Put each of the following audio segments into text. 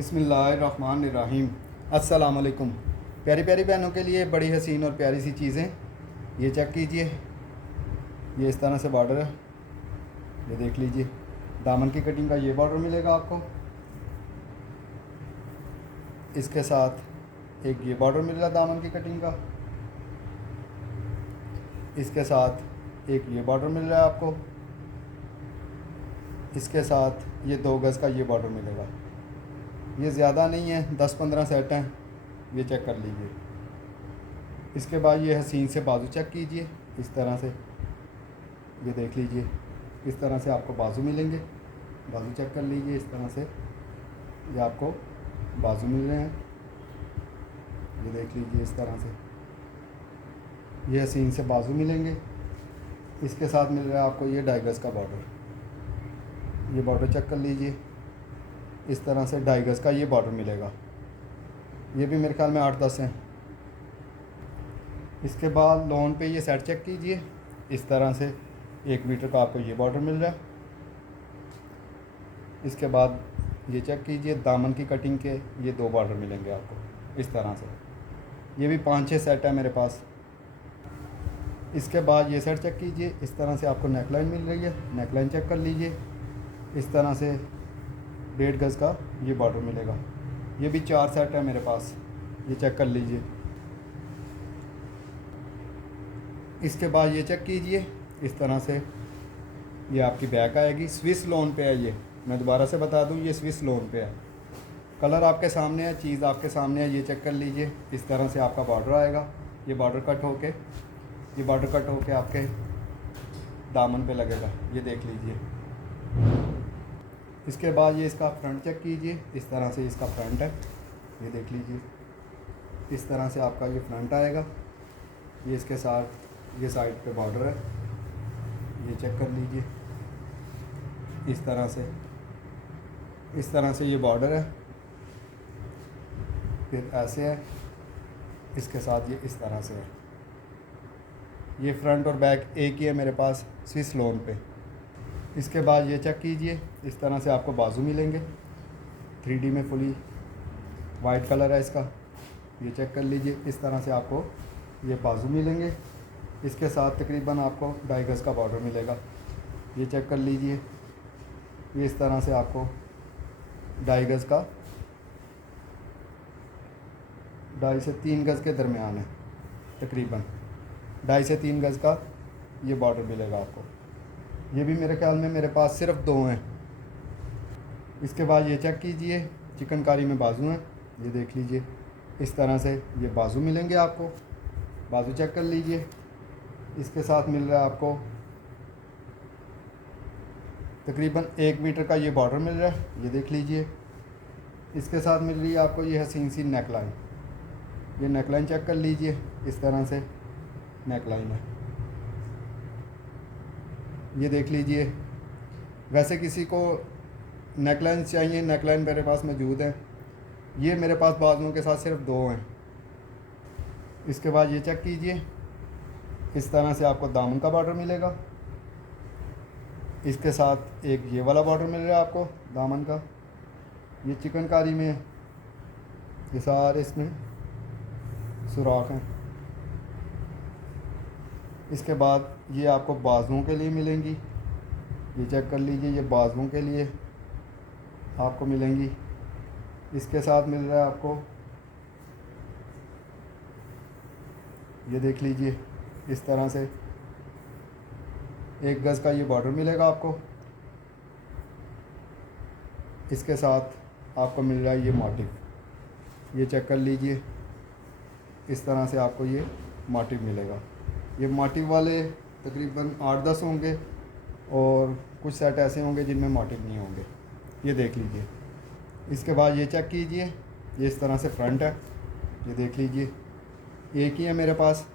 बिस्मिल्लाहिर्रहमानिर्रहीम। अस्सलाम वालेकुम। प्यारी प्यारी बहनों के लिए बड़ी हसीन और प्यारी सी चीज़ें, ये चेक कीजिए। ये इस तरह से बॉर्डर है, ये देख लीजिए। दामन की कटिंग का ये बॉर्डर मिलेगा आपको। इसके साथ एक ये बॉर्डर मिल रहा है दामन की कटिंग का। इसके साथ एक ये बॉर्डर मिल रहा है आपको। इसके साथ ये 2 गज़ का ये बॉर्डर मिलेगा। ये ज़्यादा नहीं है, 10-15 सेट हैं, ये चेक कर लीजिए। इसके बाद ये हसीन से बाजू चेक कीजिए। इस तरह से ये देख लीजिए, इस तरह से आपको बाजू मिलेंगे। बाजू चेक कर लीजिए, इस तरह से ये आपको बाजू मिल रहे हैं। ये देख लीजिए, इस तरह से ये हसीन से बाजू मिलेंगे। इसके साथ मिल रहा है आपको ये 2.5 गज़ का बॉर्डर। ये बॉर्डर चेक कर लीजिए, इस तरह से 2.5 गज़ का ये बॉर्डर मिलेगा। ये भी मेरे ख्याल में 8-10 हैं। इसके बाद लॉन पे ये सेट चेक कीजिए। इस तरह से 1 मीटर का आपको ये बॉर्डर मिल रहा है। इसके बाद ये चेक कीजिए, दामन की कटिंग के ये 2 बॉर्डर मिलेंगे आपको इस तरह से। ये भी 5-6 सेट है मेरे पास। इसके बाद ये सेट चेक कीजिए, इस तरह से आपको नेकलाइन मिल रही है। नेकलाइन चेक कर लीजिए, इस तरह से 1.5 गज़ का ये बॉर्डर मिलेगा। ये भी 4 सेट है मेरे पास, ये चेक कर लीजिए। इसके बाद ये चेक कीजिए, इस तरह से ये आपकी बैक आएगी। स्विस लोन पे है ये, मैं दोबारा से बता दूं, ये स्विस लोन पे है। कलर आपके सामने है, चीज़ आपके सामने है, ये चेक कर लीजिए। इस तरह से आपका बॉर्डर आएगा। ये बॉर्डर कट होके आपके दामन पे लगेगा, ये देख लीजिए। इसके बाद ये इसका फ्रंट चेक कीजिए। इस तरह से इसका फ्रंट है, ये देख लीजिए। इस तरह से आपका ये फ्रंट आएगा। ये इसके साथ ये साइड पे बॉर्डर है, ये चेक कर लीजिए। इस तरह से ये बॉर्डर है। फिर ऐसे है, इसके साथ ये इस तरह से है। ये फ्रंट और बैक एक ही है मेरे पास स्विस लोन पे। इसके बाद ये चेक कीजिए, इस तरह से आपको बाजू मिलेंगे। 3D में फुली वाइट कलर है इसका, ये चेक कर लीजिए। इस तरह से आपको ये बाजू मिलेंगे। इसके साथ तकरीबन आपको 2.5 गज़ का बॉर्डर मिलेगा, ये चेक कर लीजिए। ये इस तरह से आपको 2.5 गज़ का, 2.5 से 3 गज़ के दरमियान है, तकरीबन 2.5 से 3 गज़ का ये बॉर्डर मिलेगा आपको। ये भी मेरे ख्याल में मेरे पास सिर्फ 2 हैं। इसके बाद ये चेक कीजिए, चिकनकारी में बाजू हैं, ये देख लीजिए। इस तरह से ये बाजू मिलेंगे आपको। बाजू चेक कर लीजिए। इसके साथ मिल रहा है आपको तकरीबन 1 मीटर का ये बॉर्डर मिल रहा है, ये देख लीजिए। इसके साथ मिल रही है आपको ये हसीन सी नेकलाइन। ये नेकलाइन चेक कर लीजिए, इस तरह से नेकलाइन है, ये देख लीजिए। वैसे किसी को नेकलाइन चाहिए, नेकलाइन मेरे पास मौजूद है। ये मेरे पास बाजुओं के साथ सिर्फ 2 हैं। इसके बाद ये चेक कीजिए, इस तरह से आपको दामन का बॉर्डर मिलेगा। इसके साथ एक ये वाला बॉर्डर मिल रहा है आपको दामन का, ये चिकनकारी में है। ये सारे इसमें सुराख हैं। इसके बाद ये आपको बाजुओं के लिए मिलेंगी, ये चेक कर लीजिए। ये बाजुओं के लिए आपको मिलेंगी। इसके साथ मिल रहा है आपको, ये देख लीजिए। इस तरह से 1 गज़ का ये बॉर्डर मिलेगा आपको। इसके साथ आपको मिल रहा है ये मोटिव, ये चेक कर लीजिए। इस तरह से आपको ये मोटिव मिलेगा। ये मोटिव वाले तकरीबन 8-10 होंगे और कुछ सेट ऐसे होंगे जिनमें मोटिव नहीं होंगे, ये देख लीजिए। इसके बाद ये चेक कीजिए, ये इस तरह से फ्रंट है, ये देख लीजिए। एक ही है मेरे पास,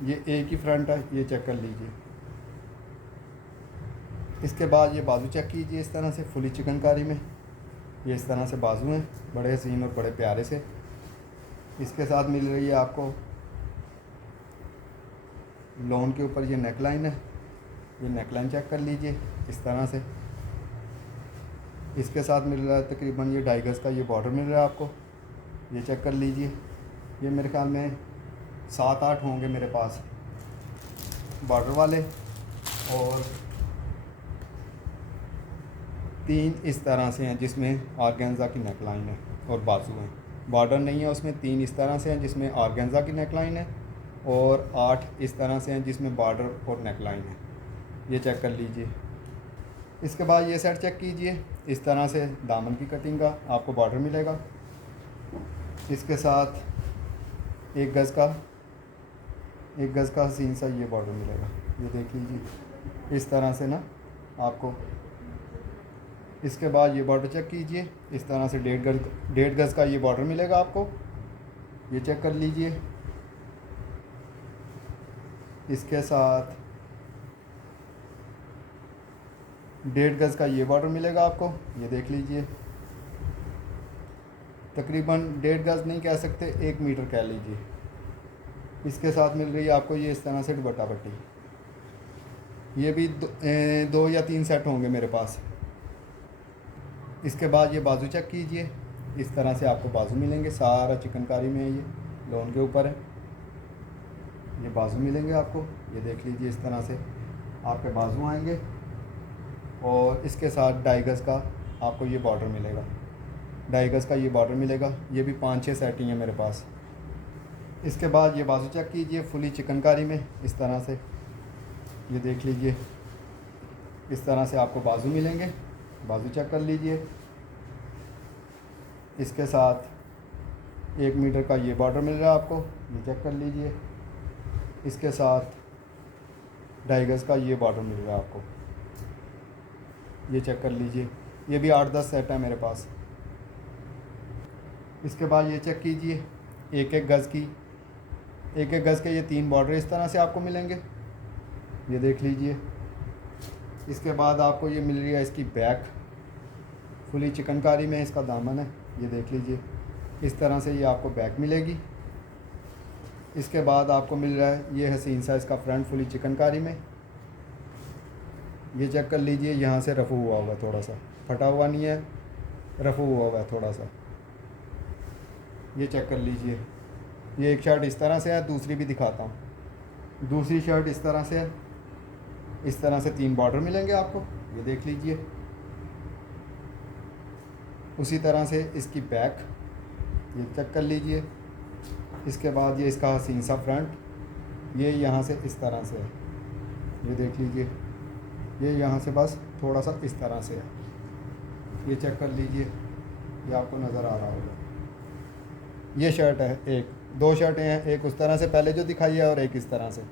ये एक ही फ्रंट है, ये चेक कर लीजिए। इसके बाद ये बाजू चेक कीजिए, इस तरह से फुली चिकनकारी में ये इस तरह से बाजू हैं, बड़े हसीन और बड़े प्यारे से। इसके साथ मिल रही है आपको लोन के ऊपर ये नेकलाइन है, ये नेकलाइन चेक कर लीजिए इस तरह से। इसके साथ मिल रहा है तकरीबन ये 2.5 गज़ का ये बॉर्डर मिल रहा है आपको, ये चेक कर लीजिए। ये मेरे ख्याल में 7-8 होंगे मेरे पास बॉर्डर वाले, और 3 इस तरह से हैं जिसमें ऑर्गेन्जा की नेकलाइन है और बाजू हैं। बॉर्डर नहीं है उसमें, 3 इस तरह से हैं जिसमें ऑर्गेन्जा की नेकलाइन है, और 8 इस तरह से हैं जिसमें बॉर्डर और नेकलाइन है। ये चेक कर लीजिए। इसके बाद ये सेट चेक कीजिए। इस तरह से दामन की कटिंग का आपको बॉर्डर मिलेगा, इसके साथ 1 गज़ का हसीन सा ये बॉर्डर मिलेगा। ये देख लीजिए इस तरह से ना आपको। इसके बाद ये बॉर्डर चेक कीजिए। इस तरह से 1.5 गज़ का ये बॉर्डर मिलेगा आपको, ये चेक कर लीजिए। इसके साथ 1.5 गज़ का ये बॉर्डर मिलेगा आपको, ये देख लीजिए। तकरीबन 1.5 गज़ नहीं कह सकते, 1 मीटर कह लीजिए। इसके साथ मिल रही है आपको ये इस तरह से दुपट्टा पट्टी। ये भी 2 या 3 सेट होंगे मेरे पास। इसके बाद ये बाजू चेक कीजिए। इस तरह से आपको बाजू मिलेंगे, सारा चिकनकारी में है, ये लोन के ऊपर है। ये बाजू मिलेंगे आपको, ये देख लीजिए। इस तरह से आपके बाजू आएंगे, और इसके साथ 2.5 गज़ का आपको ये बॉर्डर मिलेगा। 2.5 गज़ का ये बॉर्डर मिलेगा। ये भी 5-6 सेट ही हैं मेरे पास। इसके बाद ये बाजू चेक कीजिए, फुली चिकनकारी में इस तरह से, ये देख लीजिए। इस तरह से आपको बाजू मिलेंगे, बाजू चेक कर लीजिए। इसके साथ 1 मीटर का ये बॉर्डर मिल रहा है आपको, ये चेक कर लीजिए। इसके साथ 2.5 गज़ का ये बॉर्डर मिल रहा है आपको, ये चेक कर लीजिए। ये भी 8-10 सेट है मेरे पास। इसके बाद ये चेक कीजिए, 1-1 गज़ के ये 3 बॉर्डर इस तरह से आपको मिलेंगे, ये देख लीजिए। इसके बाद आपको ये मिल रही है इसकी बैक, फुली चिकनकारी में इसका दामन है, ये देख लीजिए। इस तरह से ये आपको बैक मिलेगी। इसके बाद आपको मिल रहा है ये हसीन सा इसका फ्रंट, फुली चिकनकारी में, ये चेक कर लीजिए। यहाँ से रफू हुआ हुआ, थोड़ा सा फटा हुआ नहीं है, रफू हुआ हुआ है थोड़ा सा, ये चेक कर लीजिए। ये एक शर्ट इस तरह से है, दूसरी भी दिखाता हूँ। दूसरी शर्ट इस तरह से है, इस तरह से 3 बॉर्डर मिलेंगे आपको, ये देख लीजिए। उसी तरह से इसकी बैक, ये चेक कर लीजिए। इसके बाद ये इसका हसीन सा फ्रंट, ये यहाँ से इस तरह से है, ये देख लीजिए। ये यहाँ से बस थोड़ा सा इस तरह से है, ये चेक कर लीजिए। ये आपको नज़र आ रहा होगा। ये शर्ट है, 2 शर्टें हैं, एक उस तरह से पहले जो दिखाई है और एक इस तरह से।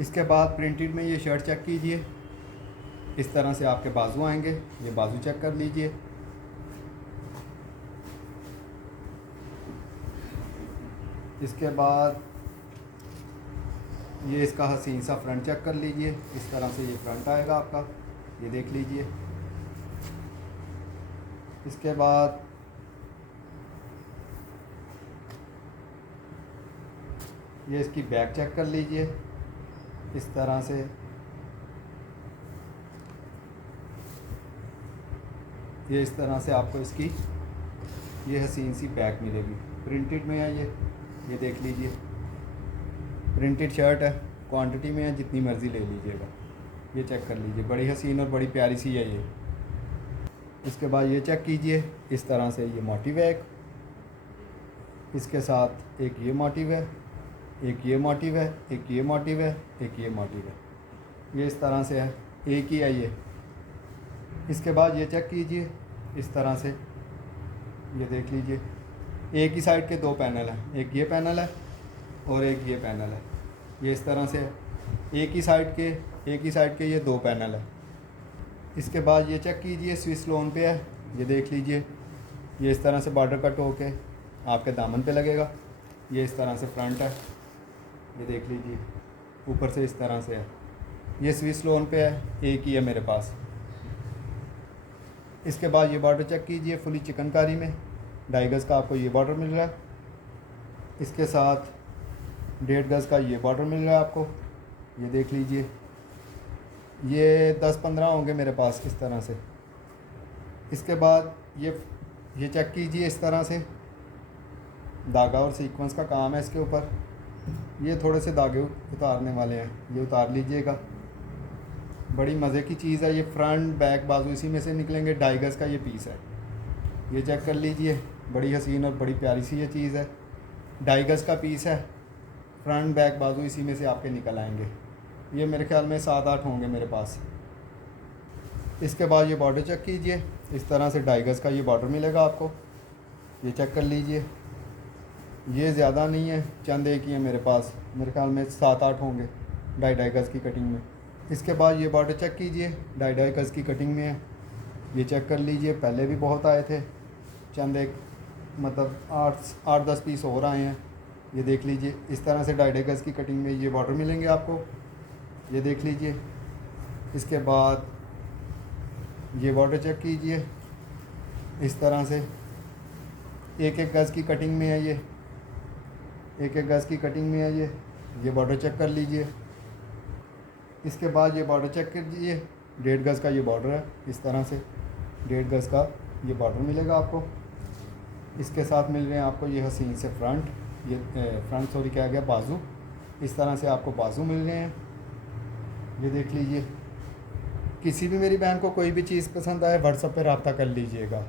इसके बाद प्रिंटेड में ये शर्ट चेक कीजिए। इस तरह से आपके बाजू आएंगे, ये बाजू चेक कर लीजिए। इसके बाद ये इसका हसीन सा फ्रंट चेक कर लीजिए। इस तरह से ये फ्रंट आएगा आपका, ये देख लीजिए। इसके बाद ये इसकी बैक चेक कर लीजिए। इस तरह से ये इस तरह से आपको इसकी ये हसीन सी बैक मिलेगी। प्रिंटेड में है ये देख लीजिए। प्रिंटेड शर्ट है, क्वांटिटी में है, जितनी मर्ज़ी ले लीजिएगा। ये चेक कर लीजिए, बड़ी हसीन और बड़ी प्यारी सी है ये। इसके बाद ये चेक कीजिए, इस तरह से ये मोटिव है। इसके साथ एक ये मोटिव है, एक ये मोटिव है, एक ये मोटिव है, एक ये मोटिव है। ये इस तरह से है, एक ही है ये। इसके बाद ये चेक कीजिए, इस तरह से ये देख लीजिए। एक ही साइड के 2 पैनल हैं, एक ये पैनल है और एक ये पैनल है। ये इस तरह से है, एक ही साइड के ये 2 पैनल है। इसके बाद ये चेक कीजिए, स्विस लोन पे है, ये देख लीजिए। ये इस तरह से बॉर्डर कट होके आपके दामन पे लगेगा। ये इस तरह से फ्रंट है, ये देख लीजिए। ऊपर से इस तरह से है, ये स्विस लोन पे है, एक ही है मेरे पास। इसके बाद ये बॉर्डर चेक कीजिए, फुली चिकनकारी में 2.5 गज़ का आपको ये बॉर्डर मिल रहा है। इसके साथ 1.5 गज़ का ये बॉर्डर मिल रहा है आपको, ये देख लीजिए। ये 10-15 होंगे मेरे पास इस तरह से। इसके बाद ये चेक कीजिए, इस तरह से धागा और सीक्वेंस का काम है इसके ऊपर। ये थोड़े से धागे उतारने वाले हैं, ये उतार लीजिएगा। बड़ी मज़े की चीज़ है ये, फ्रंट बैक बाजू इसी में से निकलेंगे। 2.5 गज़ का ये पीस है, ये चेक कर लीजिए। बड़ी हसीन और बड़ी प्यारी सी ये चीज़ है। 2.5 गज़ का पीस है, फ्रंट बैक बाजू इसी में से आपके निकल आएंगे। ये मेरे ख्याल में 7-8 होंगे मेरे पास। इसके बाद ये बॉर्डर चेक कीजिए, इस तरह से 2.5 गज़ का ये बॉर्डर मिलेगा आपको। ये चेक कर लीजिए, ये ज़्यादा नहीं है, चंद एक ही है मेरे पास। मेरे ख्याल में 7-8 होंगे 2.5 गज़ की कटिंग में। इसके बाद ये बॉर्डर चेक कीजिए, 2.5 गज़ की कटिंग में है। ये चेक कर लीजिए, पहले भी बहुत आए थे, चंद एक मतलब 8-10 पीस और आए हैं। ये देख लीजिए, इस तरह से 2.5 गज़ की कटिंग में ये बॉर्डर मिलेंगे आपको। ये देख लीजिए। इसके बाद ये बॉर्डर चेक कीजिए, इस तरह से 1-1 गज़ की कटिंग में है। ये 1-1 गज़ की कटिंग में है। ये बॉर्डर चेक कर लीजिए। इसके बाद ये बॉर्डर चेक कीजिए, 1.5 गज़ का ये बॉर्डर है। इस तरह से 1.5 गज़ का ये बॉर्डर मिलेगा आपको। इसके साथ मिल रहे हैं आपको ये हसीन से फ्रंट, सॉरी क्या गया, बाजू। इस तरह से आपको बाजू मिल रहे हैं, ये देख लीजिए। किसी भी मेरी बहन को कोई भी चीज़ पसंद आए व्हाट्सएप पे रब्ता कर लीजिएगा।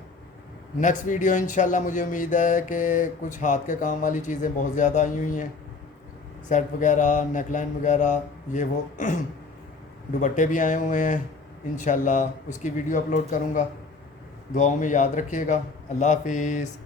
नेक्स्ट वीडियो इंशाल्लाह मुझे उम्मीद है कि कुछ हाथ के काम वाली चीज़ें बहुत ज़्यादा आई हुई हैं, सेट वगैरह, नेकलाइन वगैरह, ये वो दुपट्टे भी आए हुए हैं। इंशाल्लाह उसकी वीडियो अपलोड करूँगा। दुआओं में याद रखिएगा। अल्लाह हाफिज़।